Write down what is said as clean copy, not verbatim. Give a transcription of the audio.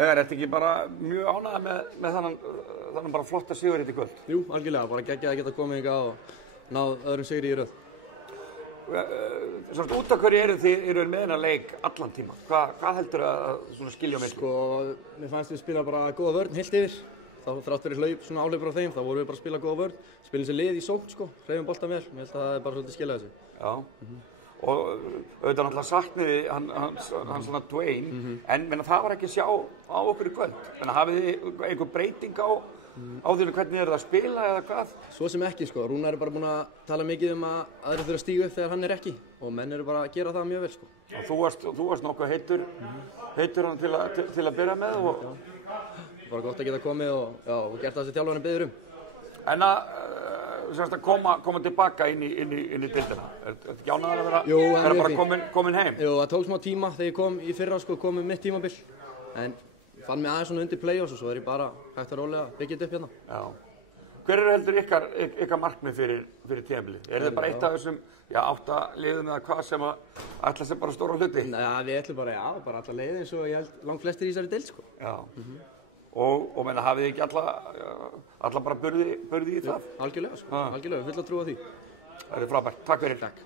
Veigar, ertu ekki bara mjög ánægður með þannig bara flotta sigur í kvöld? Jú, algjörlega, bara geggjað að geta komið hingað og náð öðrum sigri í röð. Svona út af hverju þið eru með þennan leik allan tíma? Hvað heldur að svona skilja á milli? Sko, mér fannst við spila bara góða vörn heilt yfir. Þá þrátt fyrir hlaup, svona áhlaupur á þeim, þá vorum við bara að spila góða vörn. Spilum sem lið í sókn, sko, hreyfum boltann vel. Ég held að það er bara svolítið skilað þessu. Já. Og auðvitað náttúrulega sakniði hann svona Dwayne, en það var ekki að sjá á okkur í kvöld. Þannig hafið þið einhver breyting á því hvernig það að spila eða hvað? Svo sem ekki, sko. Rúnar er bara búinn að tala mikið að aðrir þurfa að stíga upp þegar hann er ekki og menn eru bara að gera það mjög vel, sko. Og þú varst nokkuð heitur hann til að byrja með og... Bara gott að geta komið og gert það sem þjálfarinn biður um. En að koma tilbaka inn í deildina. Ertu ekki ánægður að vera bara komin heim? Jú, það tók smá tíma þegar ég kom í fyrra, sko, kom mitt tímabil. En fann mig aðeins svona undir play-offs og svo er ég bara hægt að rólega byggja þetta upp hérna. Já. Hver heldur ykkar markmið fyrir tímabilið? Er þið bara eitt af þessum 8 liðum eða hvað sem ætla sér bara stóra hluti? Nei, við ætlum bara alla leið eins og ég held langt flestir í þessari deild, sko. Já. Og hafið þið ekki alla bara burði í það? Algjörlega, sko. Algjörlega, full að trúa því. Það er frábært. Takk fyrir. Takk.